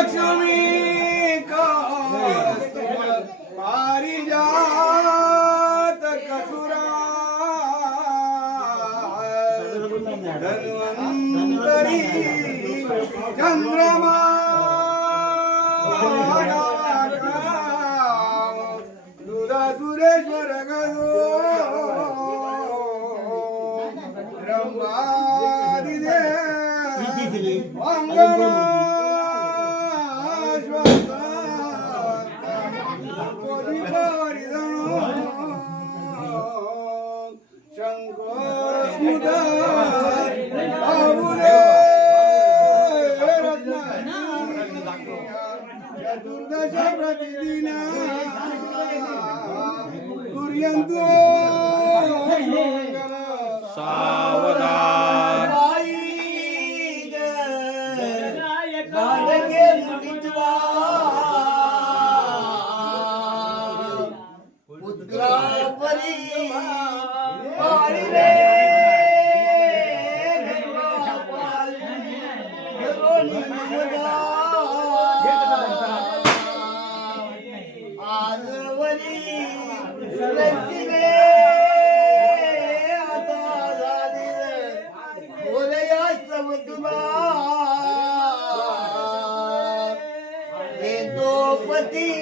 लक्ष्मी पारिजात कसुरा धन्वंतरी चंद्रमा दुधा सुरेश्वर गजो ब्रह्मादिदेव अंगना चतुर्दश प्रतिदिन कुर्यन्तु सावधान गाडगे मुनित्वा पुत्रापरी पाळिले आजवरी लक्ष्मी आता झाली बोलया समतुला हे तो पती